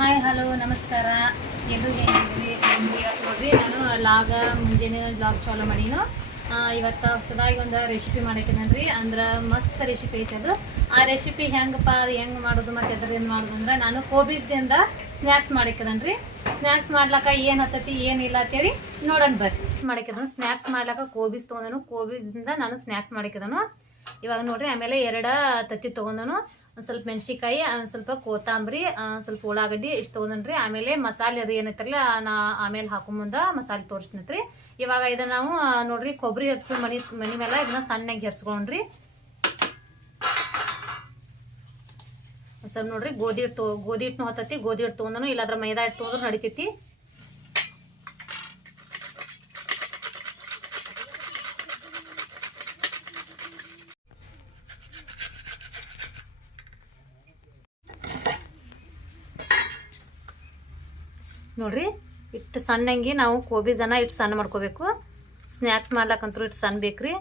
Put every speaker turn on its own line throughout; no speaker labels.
Hi hello ನಮಸ್ಕಾರ. ಎಲ್ಲರೂ ಏನಿದ್ರಿ ನಿಮ್ಗೆ ನೋಡ್ರಿ. ನಾನು ಲಾಗ ಮುಂಜಾನೆ ಲಾಗ್ ಚಾಲೋ ಮಾಡೀನು. ಇವತ್ತು ಹೊಸದಾಗಿ ಒಂದು ರೆಸಿಪಿ ಮಾಡಕ್ಕಿದನ್ರಿ ಅಂದ್ರೆ ಮಸ್ತ್ ರೆಸಿಪಿ ಐತೆ ಅದು. ಆ ರೆಸಿಪಿ ಹೆಂಗಪ್ಪ, ಅದು ಹೆಂಗೆ ಮಾಡೋದು ಮತ್ತು ಎದ್ರಿಂದ ಮಾಡೋದು ಅಂದ್ರೆ ನಾನು ಕೋಬೀಸ್ದಿಂದ ಸ್ನ್ಯಾಕ್ಸ್ ಮಾಡಕ್ಕಿದನ್ರಿ ಸ್ನ್ಯಾಕ್ಸ್ ಮಾಡ್ಲಕ್ಕ ಏನು ಹತ್ತತಿ ಏನಿಲ್ಲ ಅಂತೇಳಿ ನೋಡೋಣ ಬರ್ರಿ. ಮಾಡಾಕಿದನು. ಸ್ನ್ಯಾಕ್ಸ್ ಮಾಡ್ಲಕ್ಕ ಕೋಬೀಸ್ ತೊಗೊಂಡನು. ಕೋಬೀಸ್ದಿಂದ ನಾನು ಸ್ನ್ಯಾಕ್ಸ್ ಮಾಡಕ್ಕಿದನು ಇವಾಗ ನೋಡ್ರಿ, ಆಮೇಲೆ ಎರಡ ತತ್ತಿ ತೊಗೊಂಡನು. ಒಂದು ಸ್ವಲ್ಪ ಮೆಣಸಿಕಾಯಿ ಒಂದು ಸ್ವಲ್ಪ ಕೋತಂಬರಿ ಸ್ವಲ್ಪ ಉಳ್ಳಾಗಡ್ಡಿ ಇಷ್ಟು ತೊಗೊಂಡ್ರಿ ಆಮೇಲೆ ಮಸಾಲೆ ಅದು ಏನೈತ್ರಲ್ಲ ನಾ ಆಮೇಲೆ ಹಾಕೋ ಮುಂದೆ ಮಸಾಲೆ ತೋರಿಸ್ತೀನಿತ್ರಿ. ಇವಾಗ ಇದನ್ನ ನಾವು ನೋಡ್ರಿ ಕೊಬ್ಬರಿ ಹೆರ್ಚು ಮನಿ ಮನಿ ಮೇಲೆ ಇದನ್ನ ಸಣ್ಣಗೆ ಹೆರ್ಸ್ಕೊಂಡ್ರಿ ಸ್ವಲ್ಪ ನೋಡ್ರಿ ಗೋಧಿ ಹಿಟ್ಟು ಗೋಧಿ ಹಿಟ್ಟು ಹೊತ್ತತಿ, ಗೋಧಿ ಹಿಟ್ಟು ತೊಗೊಂಡನು, ಇಲ್ಲಾದ್ರೆ ಮೈದಾ ಹಿಟ್ಟು ತೊಗೊಂಡ್ರು ನಡಿತೈತಿ ನೋಡ್ರಿ ಇಟ್ಟು ಸಣ್ಣಂಗಿ ನಾವು ಕೋಬೀಸನ್ನ ಇಟ್ಟು ಸಣ್ಣ ಮಾಡ್ಕೋಬೇಕು. ಸ್ನ್ಯಾಕ್ಸ್ ಮಾಡ್ಲಕ್ಕಂತೂ ಇಟ್ಟು ಸಣ್ಣ ಬೇಕ್ರಿ.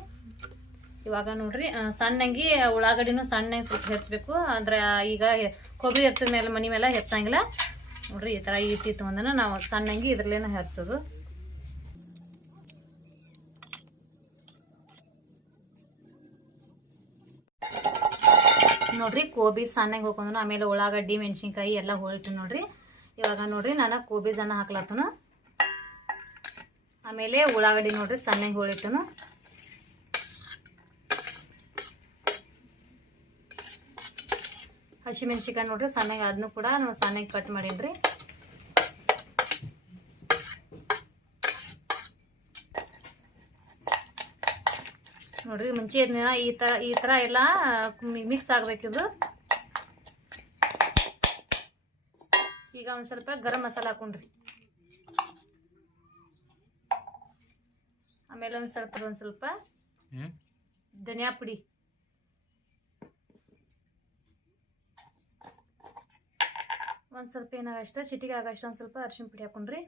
ಇವಾಗ ನೋಡ್ರಿ ಸಣ್ಣಂಗಿ ಉಳ್ಳಾಗಡ್ಡಿನೂ ಸಣ್ಣ ಸ್ವಲ್ಪ ಹೆಚ್ಚಬೇಕು ಅಂದ್ರೆ ಈಗ ಕೋಬಿ ಕೊಬ್ಬರಿ ಹೆರ್ಸಿದ ಮೇಲೆ ಮನಿ ಮೇಲೆ ಹೆಚ್ಚಂಗಿಲ್ಲ. ನೋಡ್ರಿ, ಈ ಥರ ಈಟಿ ತೊಗೊಂಡನ ನಾವು ಸಣ್ಣಂಗಿ ಇದ್ರಲ್ಲೇನ ಹೆಚ್ಚೋದು ನೋಡ್ರಿ, ಕೋಬಿ ಸಣ್ಣಗೆ ಹೋಗ್ಕೊಂಡು ಆಮೇಲೆ ಉಳ್ಳಾಗಡ್ಡಿ, ಮೆಣಸಿನ್ಕಾಯಿ ಎಲ್ಲ ಹೋಳಿಟ್ಟು ನೋಡ್ರಿ. ಇವಾಗ ನೋಡ್ರಿ, ನಾನು ಸಣ್ಣ ಹಾಕ್ಲತ್ತನು ಆಮೇಲೆ ಉಳ್ಳಾಗಡ್ಡಿ ನೋಡ್ರಿ ಸಣ್ಣಗೆ ಹೋಳಿಟ್ಟನು ಹಸಿಮೆಣ್ಸಿಕಾಯಿ ನೋಡ್ರಿ ಸಣ್ಣಗೆ ಅದನ್ನು ಕೂಡ ನಾವು ಸಣ್ಣಗೆ ಕಟ್ ಮಾಡಿನ್ರಿ. ನೋಡ್ರಿ ಮುಂಚೆ ಈ ಥರ ಈ ಥರ ಎಲ್ಲ ಮಿಕ್ಸ್ ಆಗ್ಬೇಕಿದು ಈಗ ಒಂದು ಸ್ವಲ್ಪ ಗರಂ ಮಸಾಲ ಹಾಕೊಂಡ್ರಿ. ಆಮೇಲೆ ಒಂದು ಸ್ವಲ್ಪ ಒಂದು ಸ್ವಲ್ಪ. ಧನಿಯಾ ಪುಡಿ. ಒಂದು ಸ್ವಲ್ಪ ಏನಾಗಷ್ಟ ಚಿಟಿಗೆ ಆಗಷ್ಟ ಒಂದು ಸ್ವಲ್ಪ ಅರ್ಶಿನ ಪುಡಿ ಹಾಕೊಂಡ್ರಿ.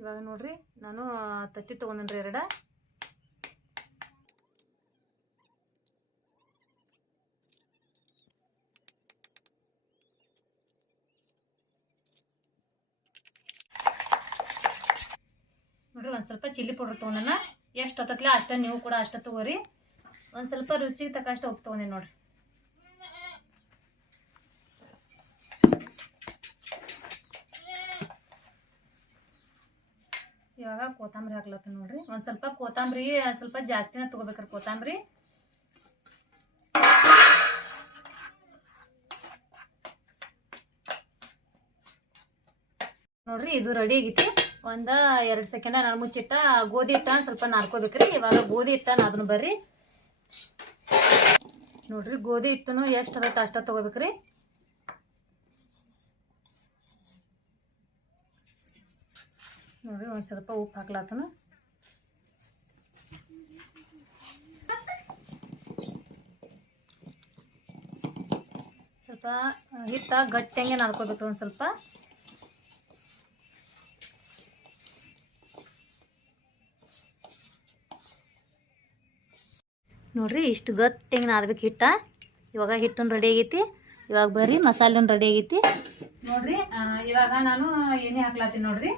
ಇವಾಗ ನೋಡ್ರಿ ನಾನು ತತ್ತಿ ತೊಗೊಂಡ್ರಿ ಎರಡ. ಒಂದು ಸ್ವಲ್ಪ ಚಿಲ್ಲಿ ಪೌಡರ್ ತೊಗೊಂಡನ, ಎಷ್ಟು ಹತ್ತತ್ಲೆ ಅಷ್ಟ ನೀವು ಕೂಡ ಅಷ್ಟ ತಗೋರಿ. ಒಂದು ಸ್ವಲ್ಪ ರುಚಿಗೆ ತಕ್ಕಷ್ಟು ಉಪ್ಪು ತೊಗೊಂಡೆ ನೋಡ್ರಿ. ಇವಾಗ ಕೊತ್ತಂಬರಿ ಹಾಕ್ಲತ್ತ ನೋಡ್ರಿ. ಒಂದು ಸ್ವಲ್ಪ ಕೊತ್ತಂಬರಿ ಸ್ವಲ್ಪ ಜಾಸ್ತಿನ ತಗೋಬೇಕ್ರಿ ಕೊತ್ತಂಬರಿ. ನೋಡ್ರಿ ಇದು ರೆಡಿ ಆಗೈತಿ. ಒಂದ ಎರಡು ಸೆಕೆಂಡ ನಾನು ಮುಚ್ಚಿಟ್ಟ ಗೋಧಿ ಹಿಟ್ಟ ಸ್ವಲ್ಪ ನಾರ್ಕೋಬೇಕ್ರಿ. ಇವಾಗ ಗೋಧಿ ಹಿಟ್ಟ ಅದನ್ನ ಬರ್ರಿ. ನೋಡ್ರಿ ಗೋಧಿ ಹಿಟ್ಟನು ಎಷ್ಟು ಅದತ್ತ ಅಷ್ಟ ತಗೋಬೇಕ್ರಿ. ನೋಡ್ರಿ ಒಂದು ಸ್ವಲ್ಪ ಉಪ್ಪು ಹಾಕ್ಲಾತನು. ಸ್ವಲ್ಪ ಹಿಟ್ಟ ಹಿಟ್ಟ ಗಟ್ಟಿಯಂಗೆ ನಾರ್ಕೋಬೇಕು ಒಂದು ಸ್ವಲ್ಪ. ನೋಡ್ರಿ, ಇಷ್ಟು ಗಟ್ಟಿಗೆ ನಾದ್ಬೇಕು ಹಿಟ್ಟ. ಇವಾಗ ಹಿಟ್ಟನ್ನು ರೆಡಿ ಆಗೈತಿ. ಇವಾಗ ಬರ್ರಿ, ಮಸಾಲೆನ ರೆಡಿ ಆಗೈತಿ. ನೋಡ್ರಿ ಇವಾಗ ನಾನು ಎಣ್ಣೆ ಹಾಕ್ಲಾತೀನಿ ನೋಡ್ರಿ.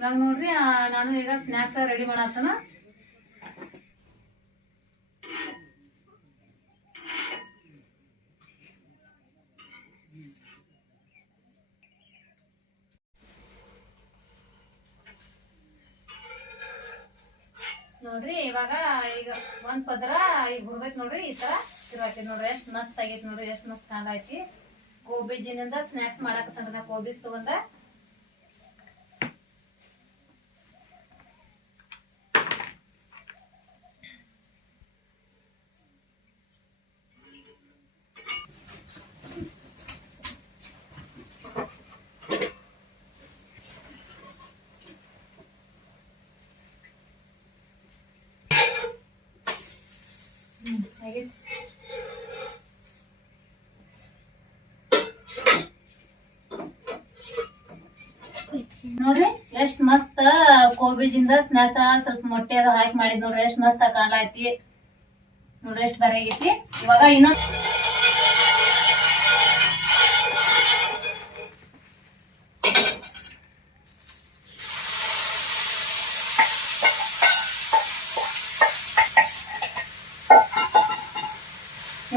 ಇವಾಗ ನೋಡ್ರಿ ನಾನು ಈಗ ಸ್ನಾಕ್ಸ್ ರೆಡಿ ಮಾಡತ್ತನ ನೋಡ್ರಿ, ಇವಾಗ ಈಗ ಒಂದ್ ಪದ್ರ ಈಗ ಹುರ್ದೈತಿ ನೋಡ್ರಿ, ಈ ತರ ತಿರ್ವಾಕೈತಿ ನೋಡ್ರಿ, ಎಷ್ಟ್ ಮಸ್ತ್ ಆಗೈತಿ ನೋಡ್ರಿ, ಎಷ್ಟ್ ಮಸ್ತ್ ಕಾಂದ ಐತಿ ಗೋಬೀಜಿನಿಂದ ಸ್ನಾಕ್ಸ್ ಮಾಡಾಕತ್ತಂದ್ರ ನಾ ಗೋಬೀಸ್ ತಗೊಂಡ. ನೋಡ್ರಿ, ಎಷ್ಟ್ ಮಸ್ತ್ ಕೋಬಿಜಿಂದ ಸ್ನಾಸ ಸ್ವಲ್ಪ ಮೊಟ್ಟೆ ಅದ ಹಾಕಿ ಮಾಡಿದ್ ನೋಡ್ರಿ, ಎಷ್ಟ್ ಮಸ್ತ್ ಕಾಣ್ಲಾತಿ. ನೋಡ್ರಿ, ಎಷ್ಟ್ ಬರಾಗೈತಿ ಇವಾಗ ಇನ್ನೊಂದು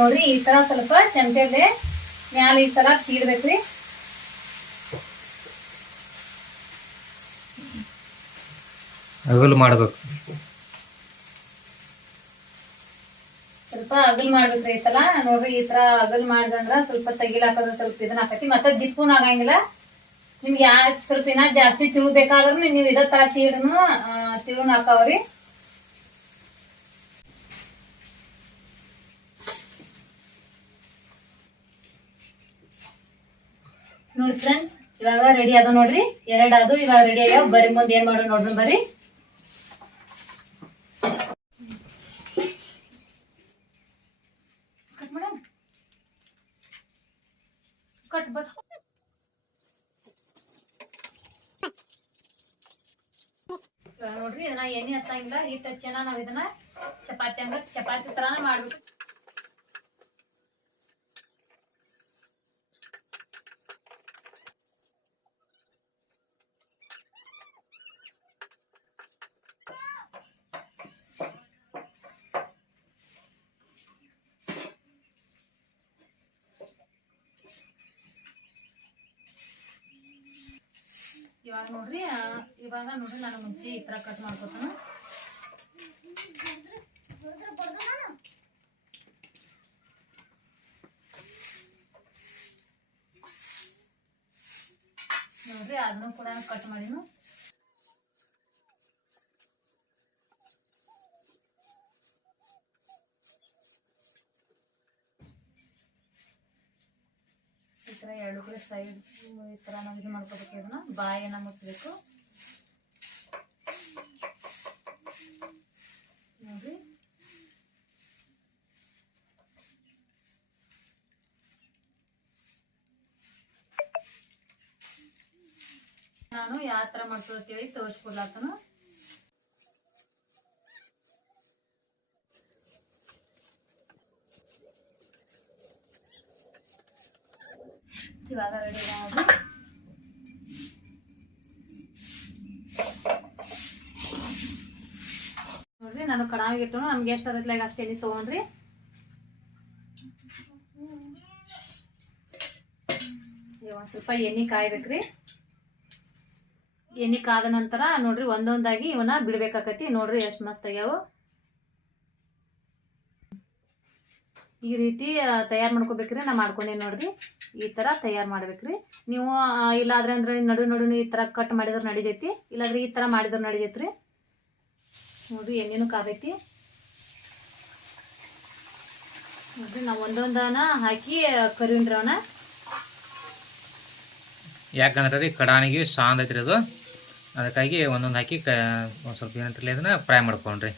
ನೋಡ್ರಿ ಈ ತರ ಸ್ವಲ್ಪ ಚಮಚಲೆ ಮ್ಯಾಲ ಈ ತರ ಸೀಡ್ಬೇಕ್ರಿ.
ಅಗಲು ಮಾಡಬೇಕು.
ಸ್ವಲ್ಪ ಅಗಲ್ ಮಾಡ್ಬೇಕ್ರಿ ಈ ತರ ನೋಡ್ರಿ ಈ ತರ ಅಗಲ್ ಮಾಡ್ದಂದ್ರ ಸ್ವಲ್ಪ ತೆಗಿಲಾಕದ ಸ್ವಲ್ಪ ಇದನ್ನ ಹಾಕತಿ. ಮತ್ತೆ ದಿಪ್ಪುನ್ ಆಗಂಗಿಲ್ಲ. ನಿಮ್ಗೆ ಯಾ ಸ್ವಲ್ಪ ಏನಾದ್ರು ಜಾಸ್ತಿ ತಿಳ್ಬೇಕಾದ್ರೂ ನೀವು ಇದೇ ತರ ತೀರ್ನು ತಿಳುನ್ ಹಾಕಾವ್ರಿ. ನೋಡಿ ಫ್ರೆಂಡ್ಸ್ ಇವಾಗ ರೆಡಿ ಆದ ನೋಡ್ರಿ. ಎರಡ್ ಅದು ಇವಾಗ ರೆಡಿ ಆಗ್ಯಾವ. ಬರಿ ಮುಂದೆ ಏನ್ ಮಾಡೋ ನೋಡ್ರಿ ಬರ್ರಿ. ಮಾಡೋಣ? ನೋಡ್ರಿ, ಇದನ್ನ ಎಣ್ಣೆ ಹಚ್ಚಂಗಿಲ್ಲ. ಹಿಟ್ಟು ಹಚ್ಚೇನ ನಾವ್ ಇದನ್ನ? ಚಪಾತಿ ಹಂಗ, ಚಪಾತಿ ತರಾನ ಮಾಡ್ಬೇಕು. ಇವಾಗ ನೋಡ್ರಿ ಇವಾಗ ನೋಡ್ರಿ ನಾನು ಮುಂಚೆ ಈ ತರ ಕಟ್ ಮಾಡ್ಕೊತಾನ. ನೋಡ್ರಿ, ಅದನ್ನು ಕೂಡ ಕಟ್ ಮಾಡಿನು ತರ ಎರಡು ಕಡೆ ಸೈಡ್ ಈ ತರ ನಾವು ಇದು ಮಾಡ್ಕೋಬೇಕು ಇದನ್ನ. ಬಾಯನ್ನ ಮುಚ್ಚಬೇಕು ನೋಡಿ. ನಾನು ಯಾವ ತರ ಮಾಡ್ಕೊಳ್ತೀವಿ ತೋರಿಸ್ಕೊಡ್ಲಾತನು ಇವಾಗ ರೆಡಿ ನೋಡ್ರಿ, ನಾನು ಕಡಾಯಿಗೆ ಇಟ್ಟು ನಮ್ಗೆ ಎಷ್ಟು ಅದಕ್ಕೆ ಅಷ್ಟು ಎಣ್ಣೆ ತೊಗೊಂಡ್ರಿ. ಒಂದು ಸ್ವಲ್ಪ ಎಣ್ಣೆ ಕಾಯ್ಬೇಕ್ರಿ. ಎಣ್ಣೆ ಕಾದ ನಂತರ ನೋಡ್ರಿ, ಒಂದೊಂದಾಗಿ ಇವನ್ನ ಬಿಡ್ಬೇಕಾಕತಿ ನೋಡ್ರಿ, ಎಷ್ಟು ಮಸ್ತ್ ಆಗ್ಯಾವು. ಈ ರೀತಿ ತಯಾರು ಮಾಡ್ಕೋಬೇಕ್ರಿ. ನಾ ಮಾಡ್ಕೊಂಡೆ ನೋಡ್ರಿ. ಈ ಥರ ತಯಾರು ಮಾಡ್ಬೇಕ್ರಿ. ನೀವು ಇಲ್ಲಾದ್ರೆ ಅಂದ್ರೆ ನಡು ನಡು ಈ ಥರ ಕಟ್ ಮಾಡಿದ್ರೆ ನಡಿತೈತಿ, ಇಲ್ಲಾದ್ರೆ ಈ ಥರ ಮಾಡಿದ್ರೆ ನಡಿತೈತ್ರಿ. ನೋಡ್ರಿ ಎಣ್ಣೆನೂ ಕಾದೈತಿ. ನೋಡ್ರಿ, ನಾವು ಒಂದೊಂದನ ಹಾಕಿ ಕರಿವಿನ್ರವನ
ಯಾಕಂದ್ರೆ ರೀ, ಕಡಾನಿಗೆ ಸಾಂದ್ ಐತ್ರಿ ಅದು. ಅದಕ್ಕಾಗಿ ಒಂದೊಂದು ಹಾಕಿ ಕ, ಒಂದು ಸ್ವಲ್ಪ ಏನಂತಿರಲಿ ಅದನ್ನ ಫ್ರೈ ಮಾಡ್ಕೊಂಡ್ರಿ.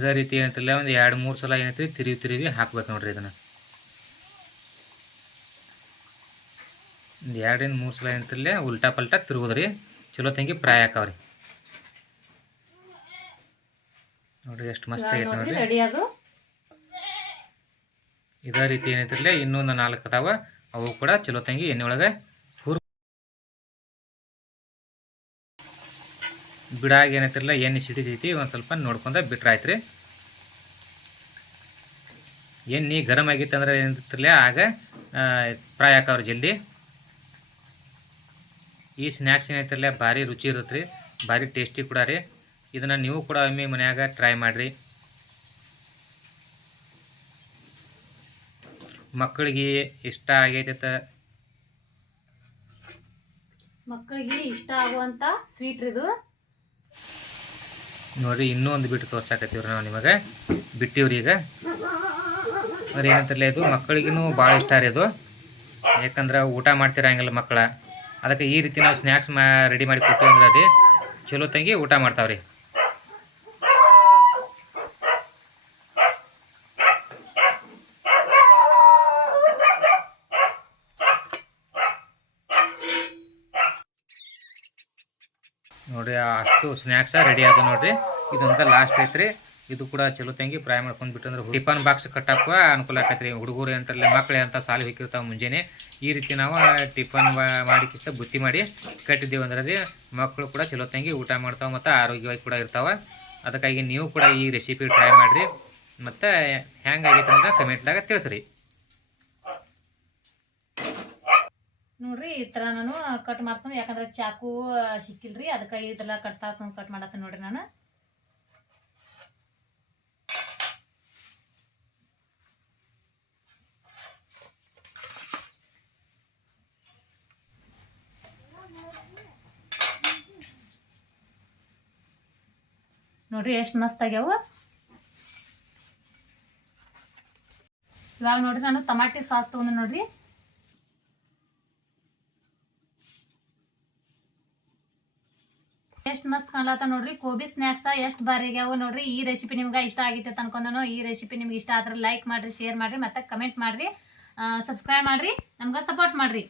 ಇದೇ ರೀತಿ ಏನಂತಿರಲ್ಲ ಒಂದು ಎರಡು ಮೂರು ಸಲ ಏನೈತಿ ತಿರುವಿ ತಿರುವಿ ಹಾಕ್ಬೇಕು ನೋಡ್ರಿ ಇದನ್ನ. ಒಂದು ಎರಡರಿಂದ ಮೂರು ಸಲ ಏನಂತಿರಲ್ಲ ಉಲ್ಟಾ ಪಲ್ಟಾ ತಿರುಗುದ್ರಿ ಚಲೋ ತಂಗಿ ಫ್ರೈ ಹಾಕಾವ್ರಿ ನೋಡ್ರಿ ಎಷ್ಟು ಮಸ್ತ್ ಆಗೈತೆ
ನೋಡ್ರಿ
ಇದೇ ರೀತಿ ಏನೈತಿರ್ಲಿ ಇನ್ನೊಂದು ನಾಲ್ಕು ಅದಾವ ಅವು ಕೂಡ ಚಲೋ ತಂಗಿ ಎಣ್ಣೆ ಒಳಗೆ ಬಿಡಾಗ ಏನೈತಿರಲ್ಲ ಎಣ್ಣೆ ಸಿಡಿತೈತಿ ಒಂದು ಸ್ವಲ್ಪ ನೋಡ್ಕೊಂಡ ಬಿಟ್ರೆ ಆಯ್ತು ರೀ ಎಣ್ಣೆ ಗರಂ ಆಗಿತ್ತು ಅಂದ್ರೆ ಏನಂತಿರ್ಲಿ, ಆಗ ಫ್ರೈ ಹಾಕವ್ರಿ ಜಲ್ದಿ. ಈ ಸ್ನ್ಯಾಕ್ಸ್ ಏನೈತಿರಲ್ಲ ಭಾರಿ ರುಚಿ ಇರುತ್ತೆ ರೀ ಭಾರಿ ಟೇಸ್ಟಿ ಕೂಡ ರೀ. ಇದನ್ನು ನೀವು ಕೂಡ ಒಮ್ಮೆ ಮನೆಯಾಗ ಟ್ರೈ ಮಾಡಿರಿ. ಮಕ್ಕಳಿಗೆ ಇಷ್ಟ ಆಗೈತೆ
ಮಕ್ಕಳಿಗೆ ಇಷ್ಟ ಆಗುವಂತ ಸ್ವೀಟ್ ಇದು.
ನೋಡ್ರಿ ಇನ್ನೂ ಒಂದು ಬಿಟ್ಟು ತೋರ್ಸಾಕತ್ತೀವ್ರಿ ನಾವು ನಿಮಗೆ. ಬಿಟ್ಟಿವ್ರಿ ಈಗ. ಅವ್ರು ಏನಂತಾರಲ್ಲ ಇದು ಮಕ್ಕಳಿಗೂ ಭಾಳ ಇಷ್ಟ ರೀ ಇದು ಯಾಕಂದ್ರೆ ಊಟ ಮಾಡ್ತಿರಂಗಿಲ್ಲ ಮಕ್ಕಳ. ಅದಕ್ಕೆ ಈ ರೀತಿ ನಾವು ಸ್ನ್ಯಾಕ್ಸ್ ಮಾ ರೆಡಿ ಮಾಡಿ ಕೊಟ್ಟಿವಿ ಅಂದ್ರೆ ಚಲೋ ತಂಗಿ ಊಟ ಮಾಡ್ತಾವ್ರಿ ನೋಡ್ರಿ ಅಷ್ಟು ಸ್ನ್ಯಾಕ್ಸ ರೆಡಿ ಆದ ನೋಡ್ರಿ. ಇದಂತ ಲಾಸ್ಟ್ ಐತ್ರಿ. ಇದು ಕೂಡ ಚಲೋ ತಂಗಿ ಫ್ರೈ ಮಾಡ್ಕೊಂಡ್ ಬಿಟ್ಟಂದ್ರೆ ಟಿಫನ್ ಬಾಕ್ಸ್ ಕಟ್ಟಪ್ಪ ಅನುಕೂಲ ಆಕೈತ್ರಿ. ಹುಡುಗರು ಅಂತಾರಲ್ಲ ಮಕ್ಕಳು ಅಂತ ಸಾಲಿ ಹೋಗಿರ್ತಾವ ಮುಂಜಾನೆ. ಈ ರೀತಿ ನಾವು ಟಿಫನ್ ಮಾಡಿ ಕಿಷ್ಟ ಬುತ್ತಿ ಮಾಡಿ ಕಟ್ಟಿದ್ದೀವಿ ಅಂದ್ರೆ ರೀ ಮಕ್ಕಳು ಕೂಡ ಚಲೋ ತಂಗಿ ಊಟ ಮಾಡ್ತಾವ ಮತ್ತು ಆರೋಗ್ಯವಾಗಿ ಕೂಡ ಇರ್ತಾವ. ಅದಕ್ಕಾಗಿ ನೀವು ಕೂಡ ಈ ರೆಸಿಪಿ ಟ್ರೈ ಮಾಡಿರಿ. ಮತ್ತು ಆಗಿತ್ತು ಅಂತ ಕಮೆಂಟ್ದಾಗ ತಿಳಿಸ್ರಿ.
ನೋಡ್ರಿ ಈ ಥರ ನಾನು ಕಟ್ ಮಾಡ್ತೀನಿ. ಯಾಕಂದ್ರೆ ಚಾಕು ಸಿಕ್ಕಿಲ್ರಿ. ಅದಕ್ಕೆ ಈ ಥರ ಕಟ್ ಕಟ್ ಮಾಡತ್ತೀನಿ ನೋಡ್ರಿ ನಾನು. ನೋಡ್ರಿ ಎಷ್ಟು ಮಸ್ತ್ ಆಗ್ಯಾವ. ಇವಾಗ ನೋಡ್ರಿ ನಾನು ಟಮಾಟಿ ಸಾಸ್ ತಗೊಂಡು ನೋಡ್ರಿ. ಎಷ್ಟು ಮಸ್ತ್ ಕಾಣಲತ್ತ ನೋಡ್ರಿ. ಕೋಬಿ ಸ್ನ್ಯಾಕ್ಸ್ ಎಷ್ಟು ಬಾರಿ ಆಗ್ಯಾವ ನೋಡ್ರಿ. ಈ ರೆಸಿಪಿ ನಿಮ್ಗೆ ಇಷ್ಟ ಆಗಿತ್ತೆ ಅನ್ಕೊಂಡನು, ಈ ರೆಸಿಪಿ ನಿಮ್ಗೆ ಇಷ್ಟ ಆದ್ರೆ ಲೈಕ್ ಮಾಡ್ರಿ ಶೇರ್ ಮಾಡ್ರಿ, ಮತ್ತೆ ಕಮೆಂಟ್ ಮಾಡ್ರಿ. ಸಬ್ಸ್ಕ್ರೈಬ್ ಮಾಡ್ರಿ, ನಮ್ಗೆ ಸಪೋರ್ಟ್ ಮಾಡ್ರಿ.